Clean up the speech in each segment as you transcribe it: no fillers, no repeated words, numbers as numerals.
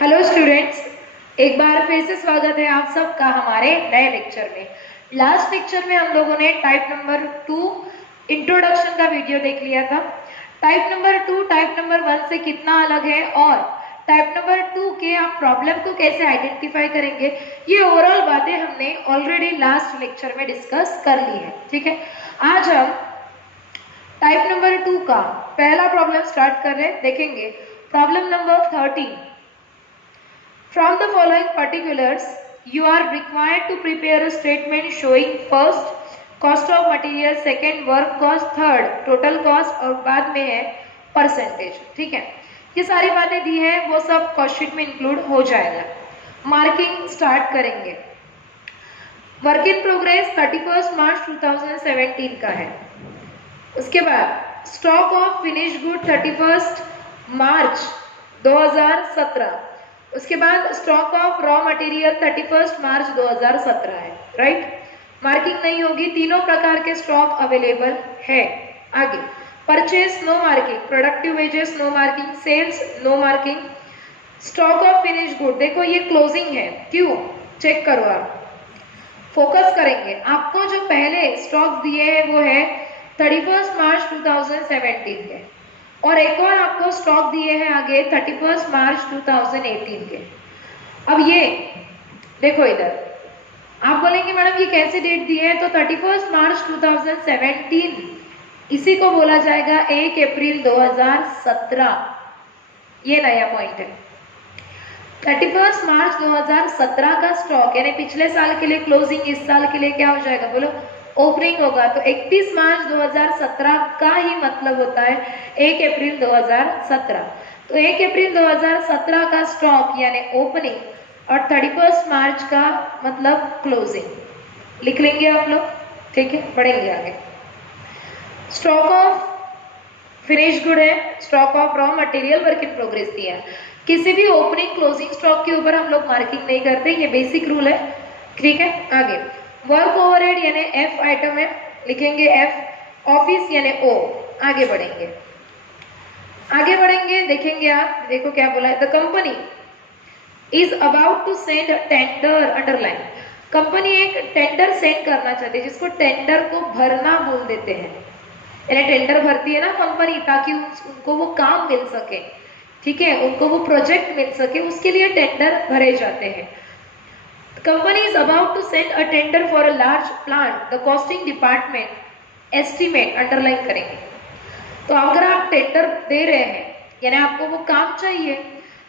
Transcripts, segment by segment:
Hello students, एक बार फिर से स्वागत है आप सबका हमारे नए लेक्चर में। लास्ट लेक्चर में हम लोगों ने टाइप नंबर 2 इंट्रोडक्शन का वीडियो देख लिया था। टाइप नंबर 2 टाइप नंबर 1 से कितना अलग है और टाइप नंबर 2 के आप प्रॉब्लम को कैसे आइडेंटिफाई करेंगे, ये ओवरऑल बातें हमने ऑलरेडी लास्ट लेक्चर में डिस्कस कर ली है। ठीक है, आज हम टाइप नंबर 2 का पहला प्रॉब्लम स्टार्ट कर रहे हैं। देखेंगे problem number 13। From the following particulars, you are required to prepare a statement showing first cost of material, second work cost, third total cost और बाद में है परसेंटेज। ठीक है, ये सारी बातें दी है, वो सब कॉस्ट शीट में इंक्लूड हो जाएगा। मार्किंग स्टार्ट करेंगे। वर्क इन प्रोग्रेस 31 मार्च 2017 का है। उसके बाद स्टॉक ऑफ फिनिश गुड 31 मार्च 2017। उसके बाद स्टॉक ऑफ रॉ मटेरियल 31 मार्च 2017 है। राइट, मार्किंग नहीं होगी, तीनों प्रकार के स्टॉक अवेलेबल है। आगे purchase no marking, productive wages no marking, sales no marking, stock of finish good. देखो ये क्लोजिंग है, क्यों चेक करो, आप फोकस करेंगे। आपको जो पहले स्टॉक दिए हैं वो है 31 मार्च 2017 के, और एक और आपको स्टॉक दिए हैं आगे 31 मार्च 2018 के। अब ये देखो, इधर आप बोलेंगे मैडम ये कैसे डेट दिए है, तो 31 मार्च 2017 इसी को बोला जाएगा 1 अप्रैल 2017। ये नया पॉइंट है। 31 मार्च 2017 का स्टॉक यानी पिछले साल के लिए क्लोजिंग, इस साल के लिए क्या हो जाएगा, बोलो ओपनिंग होगा। तो 31 मार्च 2017 का ही मतलब होता है 1 अप्रैल 2017। तो 1 अप्रैल 2017 का स्टॉक यानी ओपनिंग और 31 मार्च का मतलब क्लोजिंग लिख लेंगे आप लोग। ठीक है, पढ़ेंगे आगे। स्टॉक ऑफ फिनिश गुड है, stock of raw material work in progress दिया है। किसी भी ओपनिंग क्लोजिंग स्टॉक के ऊपर हम लोग मार्किंग नहीं करते, ये बेसिक रूल है। ठीक है, आगे वर्क ओवरहेड यानी एफ आइटम है, लिखेंगे एफ। ऑफिस यानी ओ। आगे बढ़ेंगे, आगे बढ़ेंगे, देखेंगे आप, देखो क्या बोला है। The company is about to send tender, underline. Company एक टेंडर सेंड करना चाहती है, जिसको टेंडर को भरना बोल देते हैं। यानी टेंडर भरती है ना कंपनी, ताकि उनको वो काम मिल सके। ठीक है, उनको वो प्रोजेक्ट मिल सके, उसके लिए टेंडर भरे जाते हैं। Company is about to send a tender for a large plant. The costing department estimate underline करेंगे। तो अगर आप टेंडर दे रहे हैं यानी आपको वो काम चाहिए,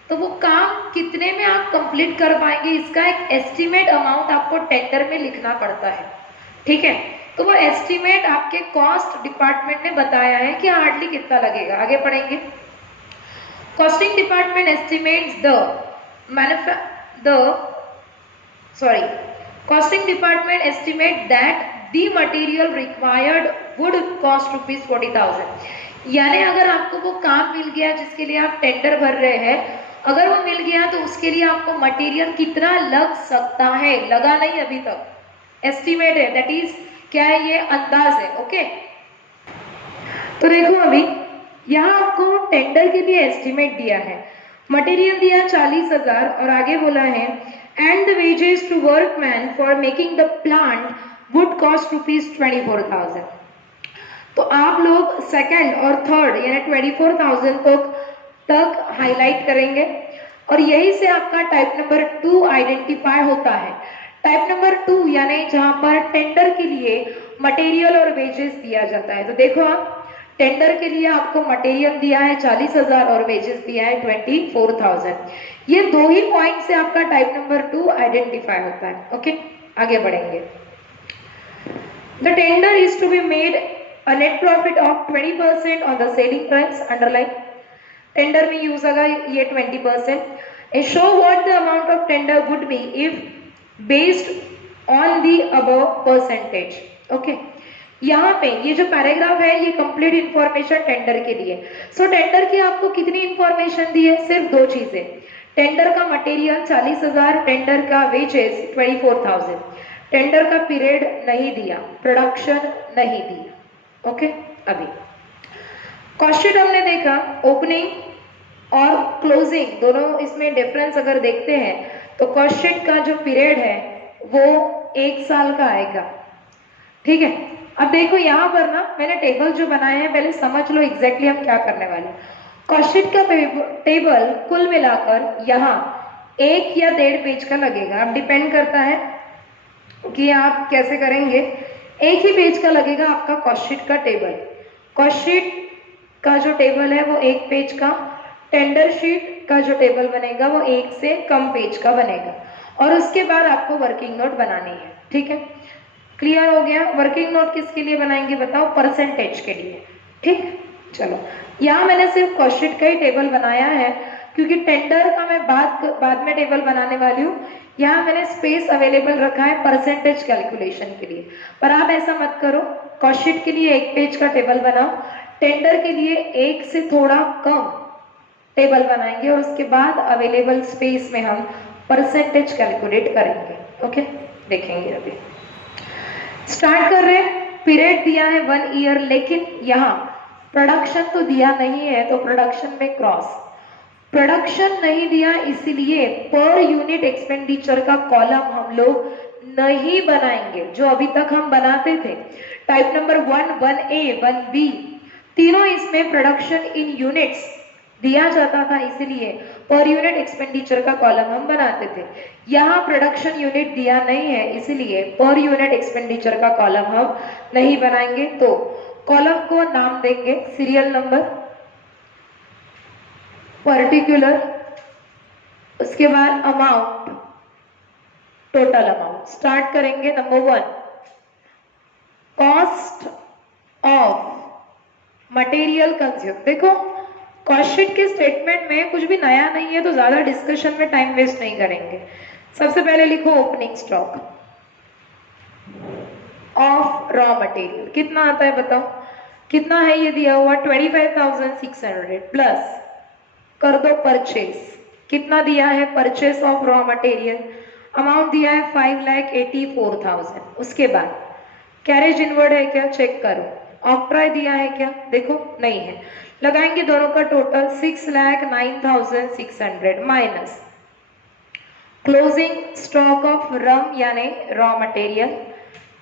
तो वो काम कितने में आप कंप्लीट कर पाएंगे, इसका एक एस्टिमेट अमाउंट आपको टेंडर में लिखना पड़ता है। ठीक है, तो वो एस्टिमेट आपके कॉस्ट डिपार्टमेंट ने बताया है कि हार्डली कितना लगेगा। आगे पढ़ेंगे। Costing department estimates costing department estimate that the material required would cost rupees 40,000। यानी अगर आपको वो काम मिल गया जिसके लिए आप टेंडर भर रहे हैं, अगर वो मिल गया तो उसके लिए आपको मटेरियल कितना लग सकता है, लगा नहीं अभी तक, एस्टिमेट है, दैट इज क्या है, ये अंदाज है। ओके, तो देखो अभी यहाँ आपको टेंडर के लिए एस्टिमेट दिया है, मटेरियल दिया 40,000 और आगे बोला है and the wages to workman for making the plant would cost rupees 24,000। तो आप लोग सेकंड और थर्ड यानी 24,000 तक हाईलाइट करेंगे, और यही से आपका टाइप नंबर 2 आइडेंटिफाई होता है। टाइप नंबर 2 यानी जहां पर टेंडर के लिए मटेरियल और वेजेस दिया जाता है। तो देखो आप, टेंडर के लिए आपको मटेरियल दिया है 40,000 और वेजेस दिया है 24,000। ये दो ही पॉइंट से आपका टाइप नंबर 2 आइडेंटिफाई होता है। ओके, आगे बढ़ेंगे। The tender is to be made a net profit of 20% on the selling price, underline. Tender में यूज होगा ये 20%। And show what the amount of tender would be if based on the above percentage. Okay, यहाँ पे ये जो paragraph है ये complete information tender के लिए। सो टेंडर की आपको कितनी इंफॉर्मेशन दी है, सिर्फ दो चीजें, टेंडर का मटेरियल 40,000, टेंडर का वेजेस 24,000। टेंडर का पीरियड नहीं दिया, प्रोडक्शन नहीं दिया। ओके, अभी कॉस्ट शीट हमने देखा, ओपनिंग और क्लोजिंग, दोनों इसमें डिफरेंस अगर देखते हैं तो कॉस्ट शीट का जो पीरियड है वो 1 साल का आएगा। ठीक है, अब देखो यहाँ पर ना मैंने टेबल जो बनाए हैं पहले समझ लो एग्जैक्टली हम क्या करने वाले हैं। कॉस्ट शीट का टेबल कुल मिलाकर यहाँ 1 या 1.5 पेज का लगेगा। अब डिपेंड करता है कि आप कैसे करेंगे। 1 ही पेज का लगेगा आपका कॉस्ट शीट का टेबल। कॉस्ट शीट का जो टेबल है वो 1 पेज का, टेंडर शीट का जो टेबल बनेगा वो 1 से कम पेज का बनेगा, और उसके बाद आपको वर्किंग नोट बनानी है। ठीक है, क्लियर हो गया। वर्किंग नोट किसके लिए बनाएंगे बताओ? परसेंटेज के लिए। ठीक, चलो यहाँ मैंने सिर्फ कॉस्ट शीट का ही टेबल बनाया है क्योंकि टेंडर का मैं बाद में टेबल बनाने वाली हूँ। यहाँ मैंने स्पेस अवेलेबल रखा है परसेंटेज कैलकुलेशन के लिए, पर आप ऐसा मत करो। कॉस्ट शीट के लिए 1 पेज का टेबल बनाओ, टेंडर के लिए 1 से थोड़ा कम टेबल बनाएंगे, और उसके बाद अवेलेबल स्पेस में हम परसेंटेज कैलकुलेट करेंगे। ओके, देखेंगे अभी। स्टार्ट कर रहे हैं। पीरियड दिया है 1 ईयर, लेकिन यहाँ प्रोडक्शन तो दिया नहीं है, तो प्रोडक्शन में क्रॉस। प्रोडक्शन नहीं दिया इसलिए पर यूनिट एक्सपेंडिचर का कॉलम हम लोग नहीं बनाएंगे जो अभी तक हम बनाते थे। टाइप नंबर 1, 1A, 1B तीनों इसमें प्रोडक्शन इन यूनिट्स दिया जाता था, इसलिए पर यूनिट एक्सपेंडिचर का कॉलम हम बनाते थे। यहाँ प्रोडक्शन यूनिट दिया नहीं है, इसलिए पर यूनिट एक्सपेंडिचर का कॉलम हम नहीं बनाएंगे। तो कॉलम को नाम देंगे सीरियल नंबर, पर्टिकुलर, उसके बाद अमाउंट, टोटल अमाउंट। स्टार्ट करेंगे। Number 1, cost of material consume. देखो कॉस्ट शीट के स्टेटमेंट में कुछ भी नया नहीं है, तो ज्यादा डिस्कशन में टाइम वेस्ट नहीं करेंगे। सबसे पहले लिखो opening stock of raw material. कितना आता है बताओ? कितना है ये दिया हुआ? 25,600 प्लस कर दो परचेज। कितना दिया है purchase of raw material? Amount दिया है 5,84,000। उसके बाद कैरेज इनवर्ड है क्या? चेक करो। ऑक्ट्रॉय दिया है क्या? देखो नहीं है। लगाएंगे दोनों का total 6,09,600 minus closing stock of RM यानी रॉ मटेरियल।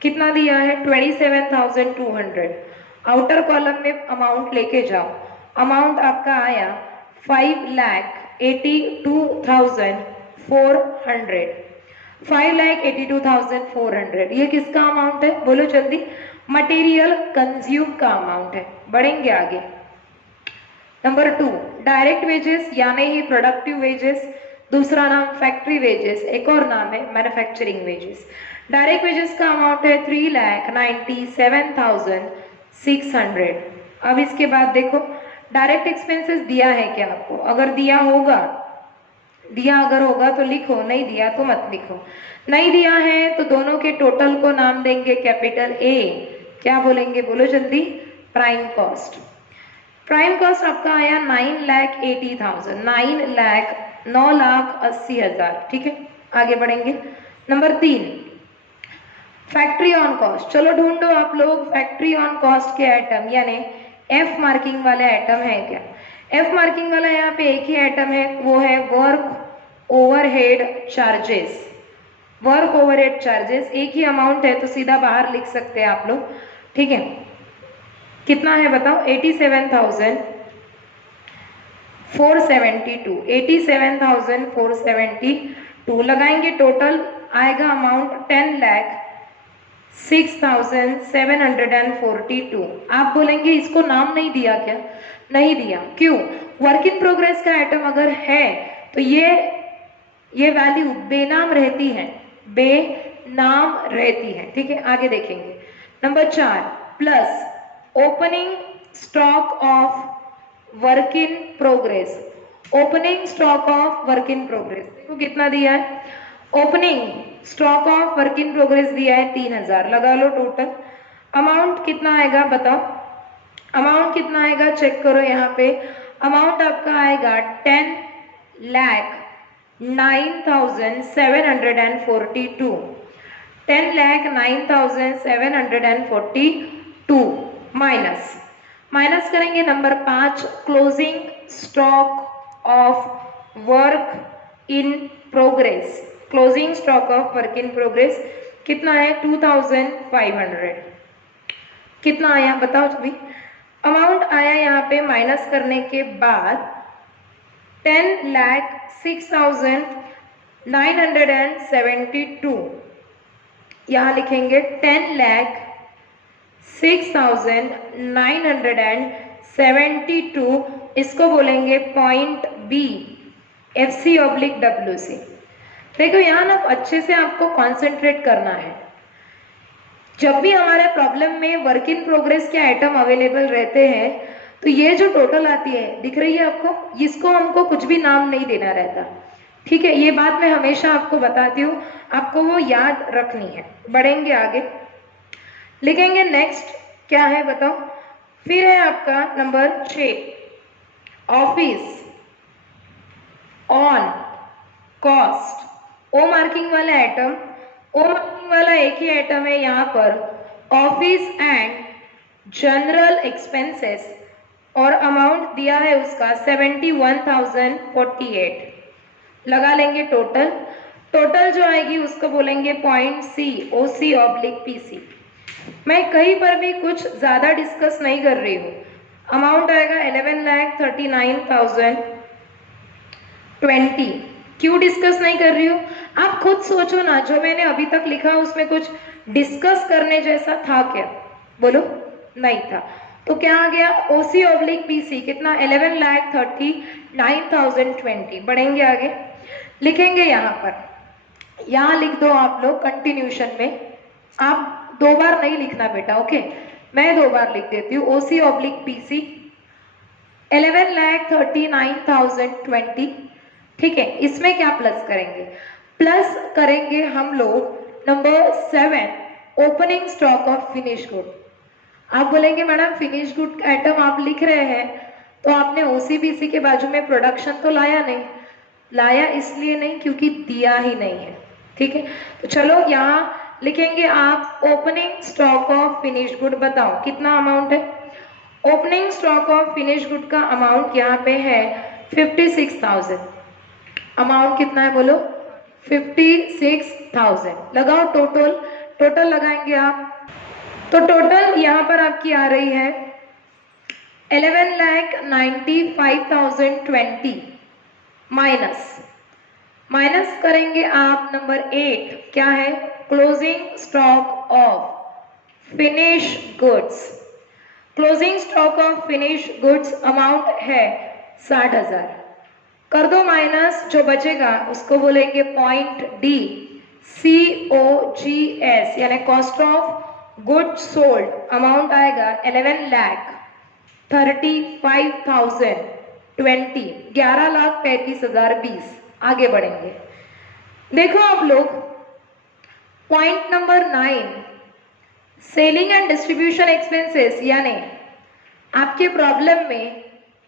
कितना दिया है? 27,200। आउटर कॉलम में अमाउंट लेके जाओ। अमाउंट आपका आया 5,82,400। 5,82,400 ये किसका अमाउंट है? बोलो जल्दी। मटेरियल कंज्यूम का अमाउंट है। बढ़ेंगे आगे। नंबर 2, डायरेक्ट वेजेस यानी ही प्रोडक्टिव वेजेस, दूसरा नाम फैक्ट्री वेजेस, एक और नाम है मैन्युफैक्चरिंग वेजेस। डायरेक्ट वेजेस का अमाउंट है 3,97,600। अब इसके बाद देखो डायरेक्ट एक्सपेंसेस दिया है क्या आपको? अगर दिया होगा तो लिखो, नहीं दिया तो मत लिखो। नहीं दिया है तो दोनों के टोटल को नाम देंगे कैपिटल ए। क्या बोलेंगे? बोलो जल्दी। Prime cost. प्राइम कॉस्ट आपका आया 9,80,000, 9,80,000। ठीक है, आगे बढ़ेंगे। Number 3, factory on cost. चलो ढूंढो आप लोग फैक्ट्री ऑन कॉस्ट के आइटम, यानी एफ मार्किंग वाले आइटम है क्या? एफ मार्किंग वाला यहाँ पे एक ही आइटम है, वो है work overhead charges. Work overhead charges एक ही अमाउंट है तो सीधा बाहर लिख सकते हैं आप लोग। ठीक है, कितना है बताओ? 87,472। 87,472 लगाएंगे, टोटल आएगा अमाउंट 10,06,742। आप बोलेंगे इसको नाम नहीं दिया क्या? नहीं दिया। क्यों? वर्क इन प्रोग्रेस का आइटम अगर है तो ये वैल्यू बेनाम रहती है, बेनाम रहती है। ठीक है, आगे देखेंगे। Number 4, plus opening stock of work in progress. Opening stock of work in progress देखो कितना दिया है? Opening stock of work in progress दिया है 3,000। लगा लो टोटल। अमाउंट कितना आएगा बताओ? अमाउंट कितना आएगा चेक करो। यहाँ पे अमाउंट आपका आएगा 10,09,742। 10,09,742 माइनस करेंगे number 5, closing stock of work in progress, closing stock of work in progress कितना है 2500। कितना आया बताओ भी, अमाउंट आया यहाँ पे माइनस करने के बाद 10,06,972, यहाँ लिखेंगे 10,06,972, इसको बोलेंगे पॉइंट बी FC/WC। देखो यहाँ ना अच्छे से आपको कॉन्सेंट्रेट करना है। जब भी हमारे प्रॉब्लम में वर्क इन प्रोग्रेस के आइटम अवेलेबल रहते हैं तो ये जो टोटल आती है दिख रही है आपको, इसको हमको कुछ भी नाम नहीं देना रहता, ठीक है। ये बात मैं हमेशा आपको बताती हूँ, आपको वो याद रखनी है। बढ़ेंगे आगे, लिखेंगे नेक्स्ट क्या है बताओ, फिर है आपका number 6 office on cost. O marking वाला आइटम, ओ मार्किंग वाला एक ही आइटम है यहाँ पर, ऑफिस एंड जनरल एक्सपेंसेस, और अमाउंट दिया है उसका 71,048। लगा लेंगे टोटल, टोटल जो आएगी उसको बोलेंगे पॉइंट सी OC/PC। मैं कहीं पर भी कुछ ज्यादा डिस्कस नहीं कर रही हूँ। अमाउंट आएगा 11,39,020। क्यों डिस्कस नहीं कर रही हूँ आप खुद सोचो ना, जो मैंने अभी तक लिखा उसमें कुछ डिस्कस करने जैसा था क्या, बोलो नहीं था। तो क्या आ गया OC/PC कितना 11,39,020। बढ़ेंगे आगे, लिखेंगे यहाँ पर, यहाँ लिख दो आप लोग कंटिन्यूशन में, आप 2 बार नहीं लिखना बेटा, ओके। मैं 2 बार लिख देती हूँ OC/PC 11,39,020, ठीक है। इसमें क्या प्लस करेंगे, प्लस करेंगे हम लोग number 7 opening stock of finish good. आप बोलेंगे मैडम फिनिश गुड आइटम आप लिख रहे हैं तो आपने OC/BC के बाजू में प्रोडक्शन तो लाया नहीं, लाया इसलिए नहीं क्योंकि दिया ही नहीं है, ठीक है। तो चलो यहाँ लिखेंगे आप opening stock of finish good, बताओ कितना अमाउंट है। Opening stock of finish good का अमाउंट यहाँ पे है 56,000। अमाउंट कितना है बोलो 56,000। लगाओ टोटल, टोटल लगाएंगे आप, तो टोटल यहाँ पर आपकी आ रही है 11,95,020 माइनस करेंगे आप नंबर 8 क्या है closing stock of finish goods. Closing stock of finish goods amount है 60,000। कर दो माइनस, जो बचेगा उसको बोलेंगे पॉइंट D COGS यानी cost of goods sold. Amount आएगा 11,35,020, 11,35,020। आगे बढ़ेंगे, देखो आप लोग point number 9 selling and distribution expenses, यानी आपके प्रॉब्लम में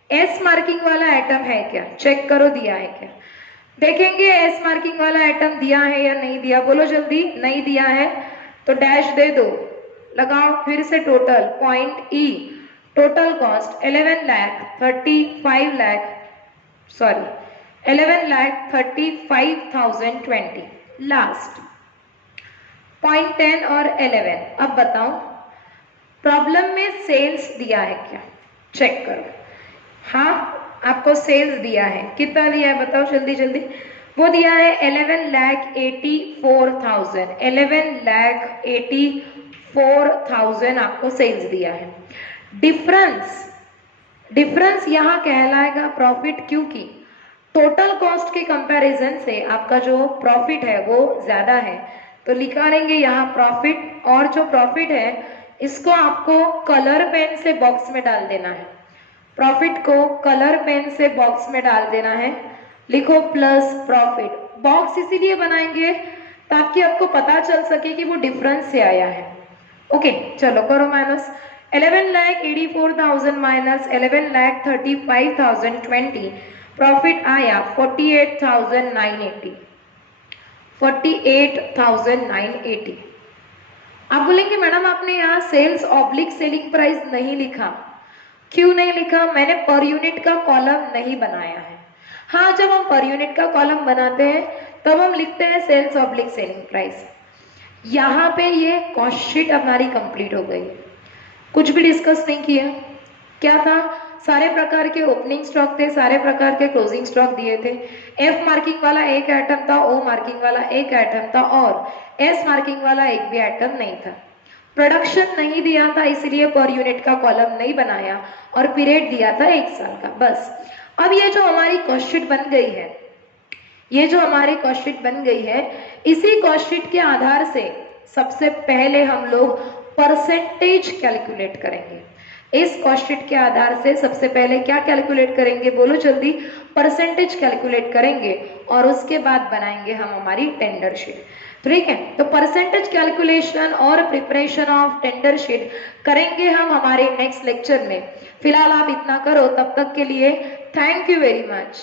S मार्किंग वाला आइटम है क्या, चेक करो दिया है क्या। देखेंगे S मार्किंग वाला आइटम दिया है या नहीं दिया, बोलो जल्दी। नहीं दिया है तो डैश दे दो, लगाओ फिर से total point E total cost 11,35,020। Last point 10 और 11। अब बताओ प्रॉब्लम में सेल्स दिया है क्या, चेक करो। हाँ आपको सेल्स दिया है, कितना दिया है बताओ जल्दी जल्दी। वो दिया है 11,84,000, 11,84,000 आपको सेल्स दिया है। डिफरेंस यहाँ कहलाएगा प्रॉफिट, क्योंकि टोटल कॉस्ट के कंपैरिजन से आपका जो प्रॉफिट है वो ज्यादा है, तो लिखा देंगे यहाँ प्रॉफिट। और जो प्रॉफिट है इसको आपको कलर पेन से बॉक्स में डाल देना है, प्रॉफिट को कलर पेन से बॉक्स में डाल देना है। लिखो प्लस प्रॉफिट। बॉक्स इसीलिए बनाएंगे ताकि आपको पता चल सके कि वो डिफरेंस से आया है। ओके चलो करो माइनस। 11,84,000 माइनस 11,35,020, प्रॉफिट आया 48,980। 48,980। आप बोलेंगे मैडम आपने यहाँ सेल्स ऑब्लिक सेलिंग प्राइस नहीं लिखा, क्यों नहीं लिखा? मैंने पर यूनिट का कॉलम नहीं बनाया है। हाँ, जब हम पर यूनिट का कॉलम बनाते हैं तब हम लिखते हैं सेल्स ऑब्लिक सेलिंग प्राइस। यहाँ पे ये कॉस्ट शीट हमारी कंप्लीट हो गई, कुछ भी डिस्कस नहीं किया। क्या था, सारे प्रकार के ओपनिंग स्टॉक थे, सारे प्रकार के क्लोजिंग स्टॉक दिए थे। एफ मार्किंग वाला एक आइटम था, ओ मार्किंग वाला एक आइटम था और एस मार्किंग वाला एक भी आइटम नहीं था। प्रोडक्शन नहीं दिया था इसलिए पर यूनिट का कॉलम नहीं बनाया और पीरियड दिया था 1 साल का, बस। अब ये जो हमारी कॉस्ट शीट बन गई है, ये जो हमारी कॉस्ट शीट बन गई है, इसी कॉस्ट शीट के आधार से सबसे पहले हम लोग परसेंटेज कैलकुलेट करेंगे। इस कॉस्ट शीट के आधार से सबसे पहले क्या कैलकुलेट करेंगे, बोलो जल्दी। परसेंटेज कैलकुलेट करेंगे और उसके बाद बनाएंगे हम हमारी टेंडर शीट। ठीक है, तो परसेंटेज कैलकुलेशन और प्रिपरेशन ऑफ टेंडर शीट करेंगे हम हमारे नेक्स्ट लेक्चर में। फिलहाल आप इतना करो, तब तक के लिए थैंक यू वेरी मच।